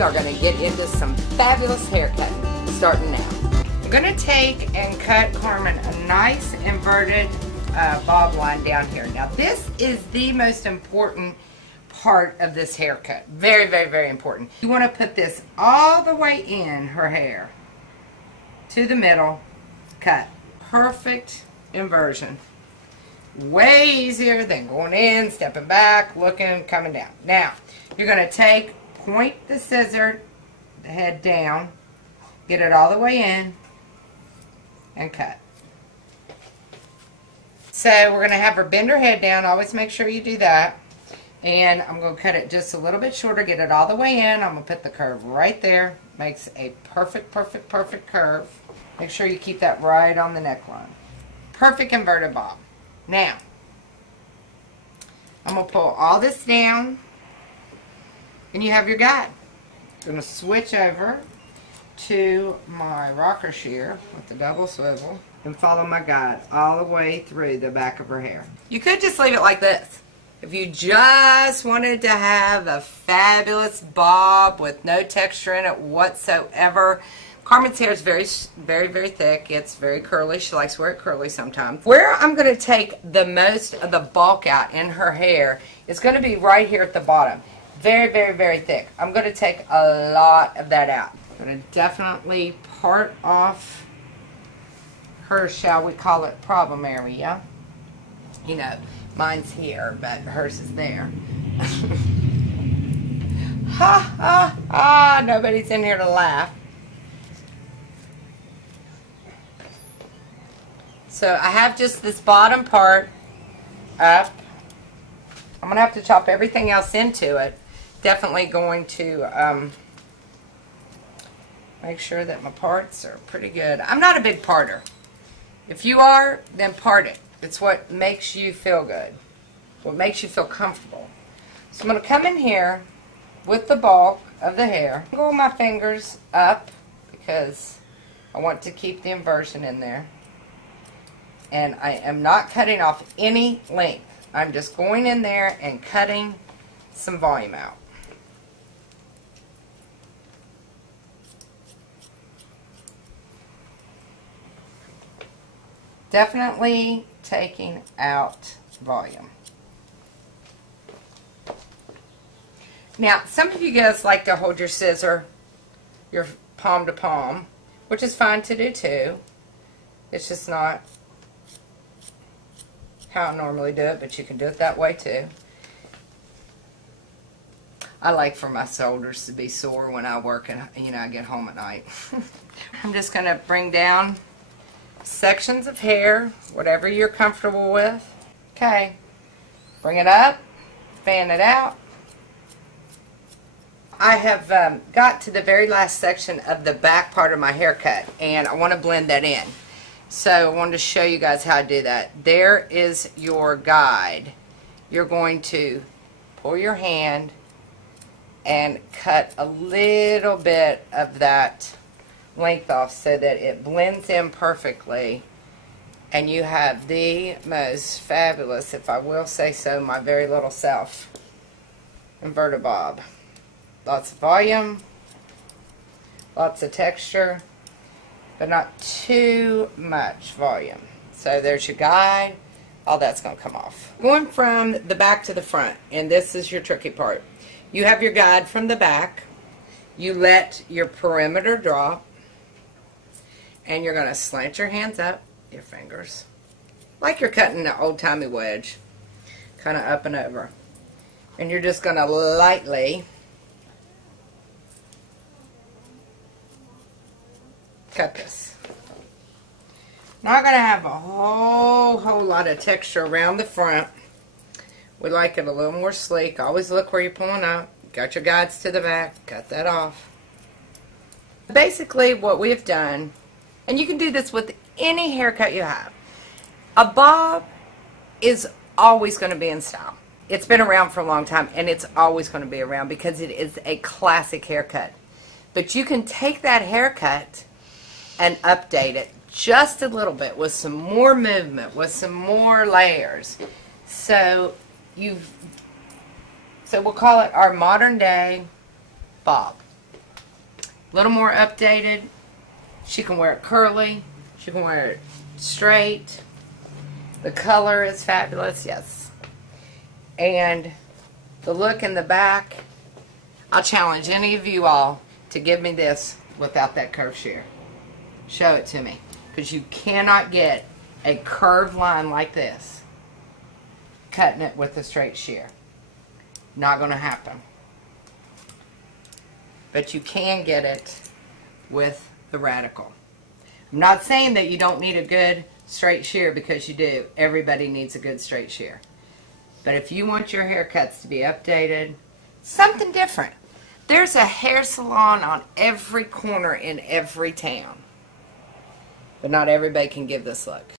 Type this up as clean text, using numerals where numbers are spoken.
we are going to get into some fabulous haircutting starting now. I'm going to take and cut Carmen a nice inverted bob line down here. Now this is the most important part of this haircut. Very, very, very important. You want to put this all the way in her hair to the middle, cut. Perfect inversion. Way easier than going in, stepping back, looking, coming down. Now, you're going to point the scissor, the head down, get it all the way in, and cut. So we're going to have her bend her head down. Always make sure you do that. And I'm going to cut it just a little bit shorter, get it all the way in. I'm going to put the curve right there. Makes a perfect, perfect, perfect curve. Make sure you keep that right on the neckline. Perfect inverted bob. Now, I'm going to pull all this down, and you have your guide. I'm going to switch over to my rocker shear with the double swivel and follow my guide all the way through the back of her hair. You could just leave it like this. If you just wanted to have a fabulous bob with no texture in it whatsoever. Carmen's hair is very, very, very thick. It's very curly. She likes to wear it curly sometimes. Where I'm going to take the most of the bulk out in her hair is going to be right here at the bottom. Very, very, very thick. I'm going to take a lot of that out. I'm going to definitely part off her, shall we call it, problem area. You know, mine's here, but hers is there. Ha, ha, ha. Nobody's in here to laugh. So I have just this bottom part up. I'm going to have to chop everything else into it. Definitely going to make sure that my parts are pretty good. I'm not a big parter. If you are, then part it. It's what makes you feel good. What makes you feel comfortable. So I'm going to come in here with the bulk of the hair. Go my fingers up because I want to keep the inversion in there. And I am not cutting off any length. I'm just going in there and cutting some volume out. Definitely taking out volume. Now, some of you guys like to hold your scissor, your palm to palm, which is fine to do too. It's just not how I normally do it, but you can do it that way too. I like for my shoulders to be sore when I work and, you know, I get home at night. I'm just going to bring down sections of hair, whatever you're comfortable with. Okay, bring it up, fan it out. I have got to the very last section of the back part of my haircut, and I want to blend that in. So I wanted to show you guys how to do that. There is your guide. You're going to pull your hand and cut a little bit of that length off so that it blends in perfectly, and you have the most fabulous, if I will say so, my very little self, inverted bob. Lots of volume, lots of texture, but not too much volume. So there's your guide. All that's going to come off. Going from the back to the front, and this is your tricky part. You have your guide from the back. You let your perimeter drop, and you're going to slant your hands up, your fingers, like you're cutting an old-timey wedge, kind of up and over. And you're just going to lightly cut this. Not going to have a whole lot of texture around the front. We like it a little more sleek. Always look where you're pulling up. Got your guides to the back. Cut that off. Basically what we've done, and you can do this with any haircut you have, a bob is always going to be in style. It's been around for a long time, and it's always going to be around because it is a classic haircut. But you can take that haircut and update it just a little bit with some more movement, with some more layers. So we'll call it our modern day bob. A little more updated. She can wear it curly. She can wear it straight. The color is fabulous, yes. And the look in the back, I'll challenge any of you all to give me this without that curved shear. Show it to me. Because you cannot get a curved line like this cutting it with a straight shear. Not going to happen. But you can get it with the radical. I'm not saying that you don't need a good straight shear, because you do. Everybody needs a good straight shear. But if you want your haircuts to be updated, something different. There's a hair salon on every corner in every town. But not everybody can give this look.